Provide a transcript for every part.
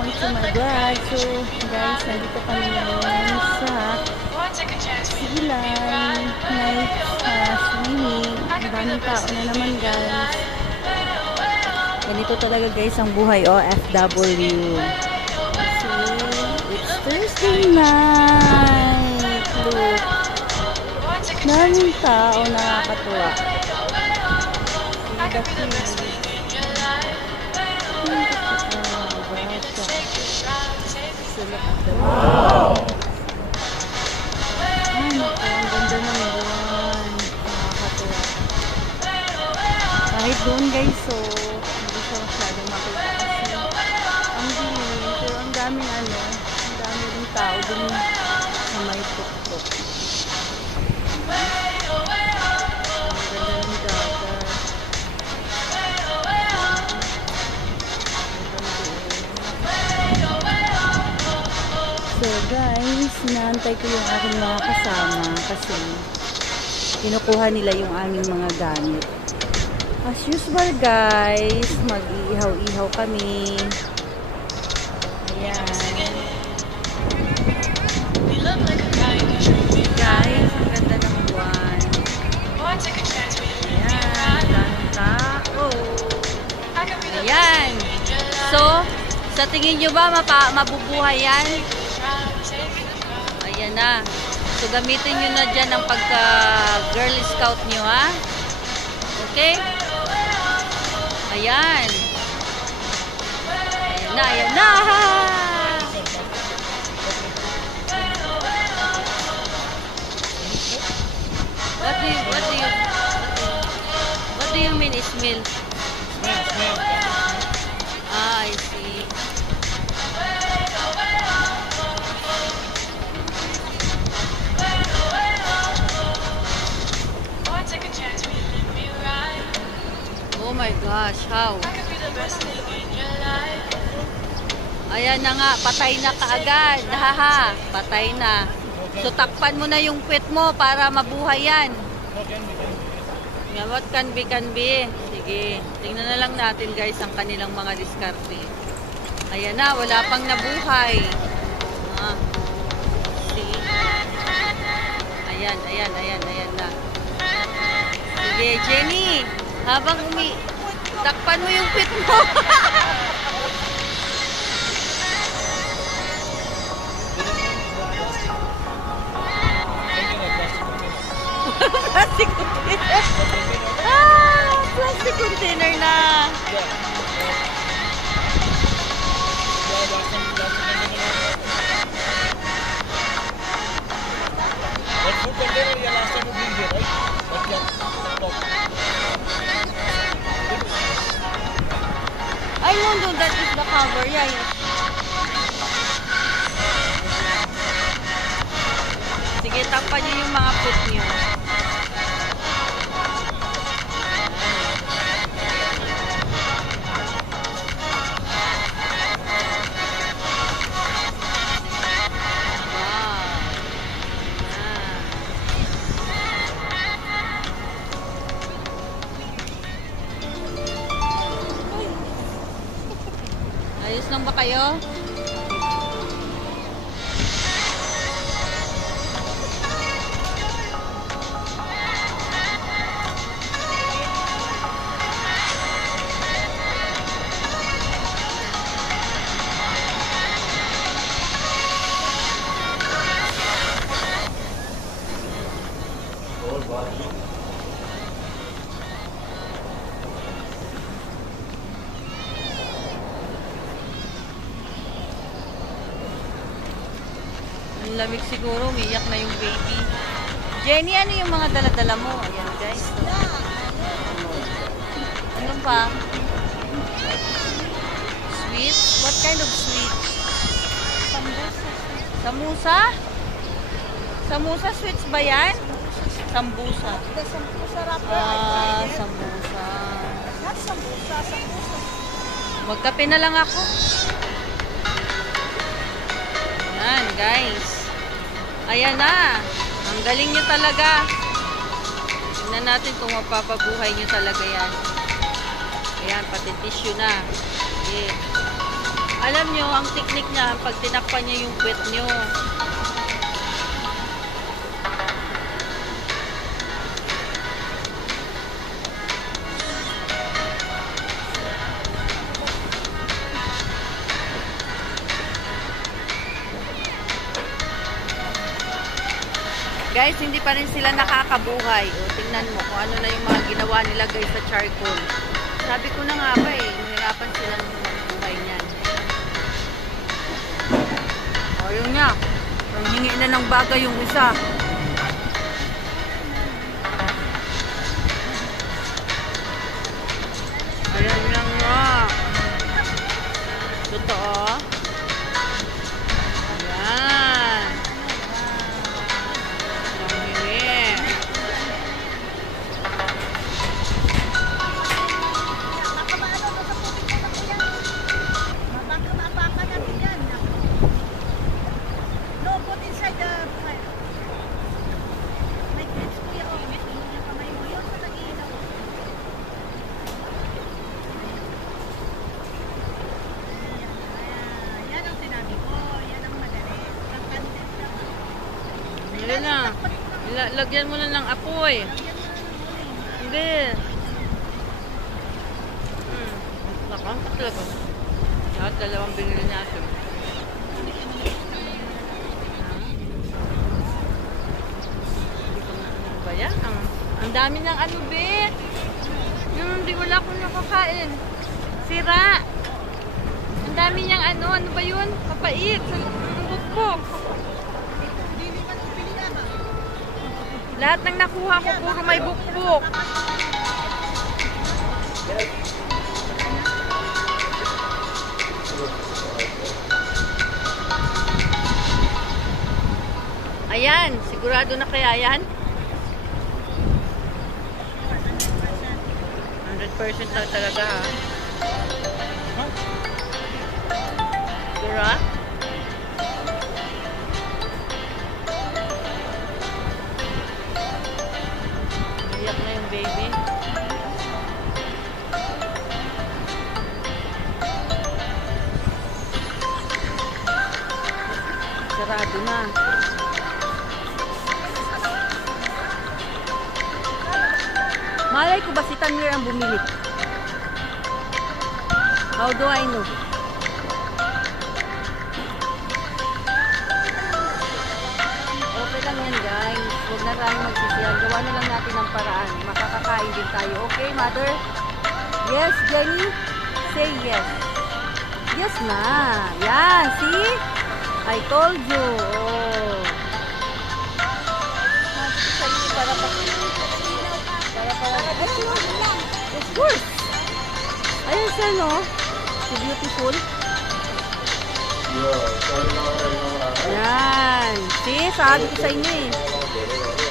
welcome to my vlog. So guys, nandito kami ngayon sa Silay night swimming. Ang daming tao na naman guys. Ganito talaga guys ang buhay OFW. So, it's Thursday night. Look. Daming tao, nakakatuwa. Wow! Ay, naku, ang ganda ng buwan. Nakakatuwa. Kahit doon guys, so hindi siya masyadong makita kasi ang dilim. Pero ang daming ang dami rin tao dun sa may tuktok. Ang ganda ng dagat. So guys, inaantay ko yung aking mga kasama kasi kinukuha nila yung aming mga gamit. As usual guys, mag-iihaw-ihaw kami. Ayan. Guys, ang ganda ng buwan. Ayan, daming tao. Ayan. So, sa tingin nyo ba mabubuhay yan? Ayan na. So, gamitin nyo na dyan ang pagka-girl scout nyo, ha? Okay? Ayan. Ayan na, ayan na! What do you mean, Ismail? Ah, I see. Oh my gosh, how? Ayan na nga, patay na kaagad. Haha, patay na. So, takpan mo na yung puwet mo para mabuhay yan. What can be, can be. Sige, tingnan na lang natin guys ang kanilang mga diskarte. Ayan na, wala pang nabuhay. Ah, see? Ayan na. Sige, Jenny. Habang takpan mo yung pit mo. Plastic container. Plastic container na. I know that is the cover. Yeah. Sige, takpan niyo yung mga put niyo. Ayos lang ba kayo? Ang lamig siguro, umiyak na yung baby. Jenny, ano yung mga dala-dala mo? Ayan guys. Ano pa? Sweets? What kind of sweets? Samusa? Samusa sweets ba yan? Sambusa. Ah, sambusa. Magkape na lang ako. Ayan guys. Ayan na. Ang galing nyo talaga. Tingnan natin kung mapapabuhay nyo talaga yan. Ayan, pati tissue na. Okay. Alam nyo, ang teknik niya, pag tinakpan niya yung puwet nyo. Guys, hindi pa rin sila nakakabuhay. O, tingnan mo kung ano na yung mga ginawa nila guys sa charcoal. Sabi ko na nga ba eh, mahirapan sila ng buhay niyan. O, yun nga. Ang hingi na ng bagay yung isa. Ayan lang nga. Totoo. Ayan. Ang hingi. Hindi na. Lagyan mo na ng apoy. Hindi. Nakangkat talaga. Lahat dalawang binili natin. Ano ba yan? Ang dami ng ano, be. Hindi wala akong nakakain. Sira. Ang dami niyang ano ba yun? Papait. Ang bukbok. Lahat ng nakuha ko, puro may bukbok. Ayan, sigurado na kaya yan? 100% na talaga ha. Sigura? Iyak na yung baby. Sarado na. Malay ko ba si Tanwir ang bumili? How do I know? Okay lang yan guys. Huwag na tayong magsisiyan. Gawa na lang natin ang paraan. Makakakain din tayo. Okay, mother? Yes, Jenny? Say yes. Yes na. Yan, see? I told you. Oh. Para of course. Ayun siya, no? Si beautiful. Yan. See, sabi ko sa inyo eh.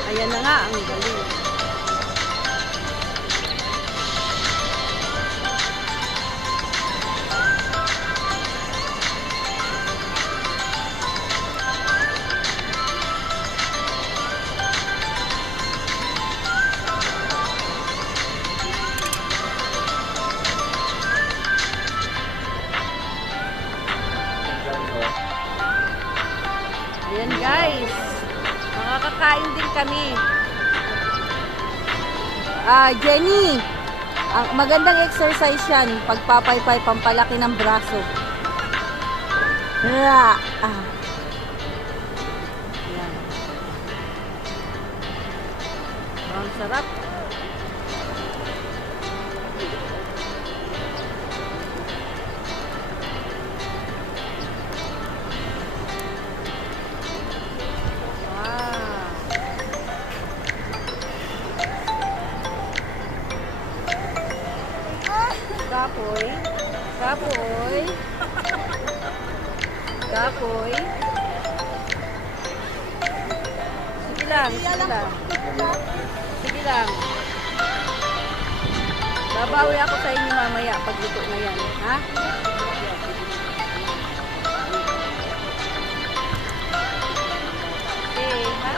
Ayan na nga, ang galing. Ayan guys, makakakain din kami. Jenny, ang magandang exercise yan, pagpapaypay, pampalaki ng braso. Ayan. Ang sarap. Kapoy. Kapoy. Kapoy. Sige lang, sige lang. Sige lang. Babawi ako sa inyo mamaya pag luto na yan. Ha? Okay, bye!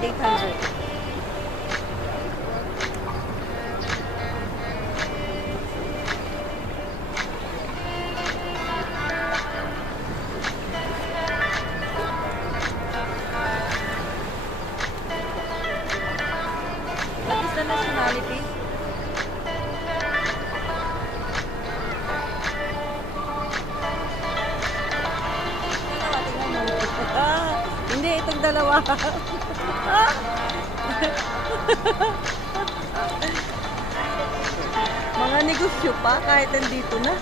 800. What is the nationality? Hindi, itong dalawa. Mga negosyo pa kahit nandito na.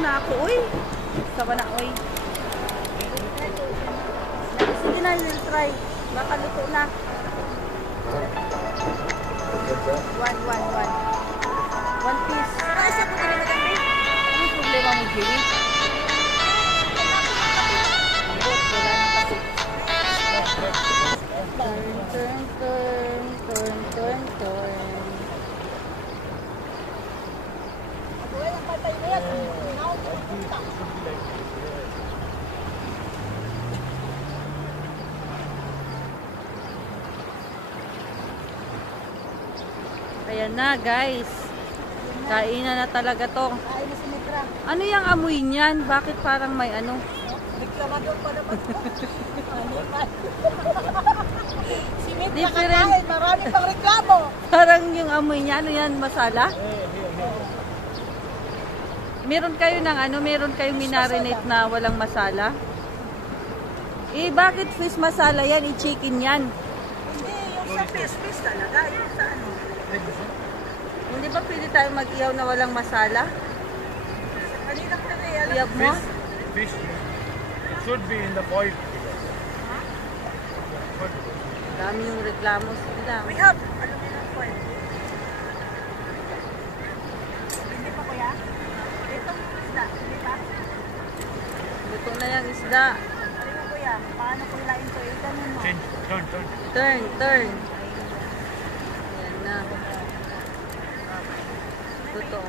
Na ako, uy. Sawa na, uy. Sige na, we'll try. Baka luto na. One piece. Kasi ako din maganda. Ano problema mo, Jimmy? Wala na kasi. Turn. Ayan na guys. Kainan na talaga to. Ano yung amoy niyan? Bakit parang may ano? Reklamador pa naman. Simit na Different. kakain. Marami pang reklamo. Parang yung amoy niya. Ano yan? Masala? Meron kayo ng ano? Meron kayong minarinate na walang masala? Eh, bakit fish masala yan? I-chicken yan. Hindi, yung sa fish talaga. Yung sa ano. Hindi ba pwede tayo mag-iyaw na walang masala? Kanina ko na yan. Iyab mo? Fish should be in the foil. Dami yung reklamo sila. We have aluminum foil. Hindi pa kuya? Itong isda. Hindi pa? Luto na yung isda. Ano mo kuya? Paano ko ilain ko? Ganun mo. Change, turn. Turn. Ayan na. Totoo.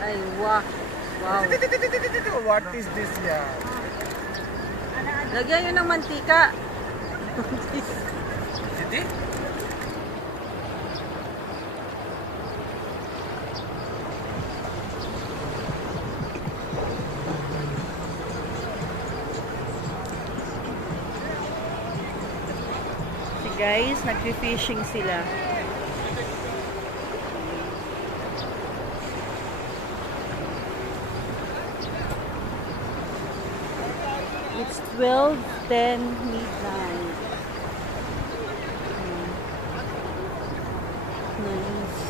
Ay, wow. Wow. What is this, yeah? Lagyan nyo ng mantika. Siti? Guys, nag-fishing sila. It's 12:10 midnight. Nice.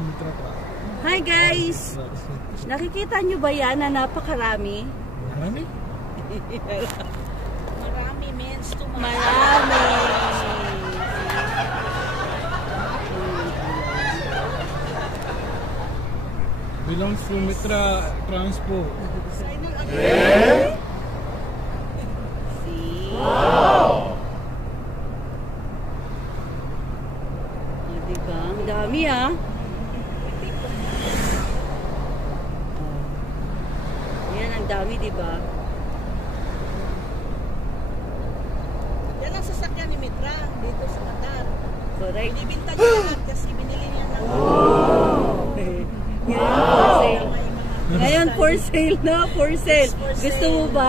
Sumitra Truck. Hi guys! Nakikita nyo ba yan na napakarami? Marami? Marami means to Marami. Belongs to Mitra Transpo. See? Wow! Diba? Ang dami ah. Yan, ang dami diba? Yan ang sasakyan ni Mitra dito sa Qatar. Correct. Binibinta niya lahat kasi binili niya ng Ngayon for sale. Ngayon for sale na, for sale. Gusto mo ba?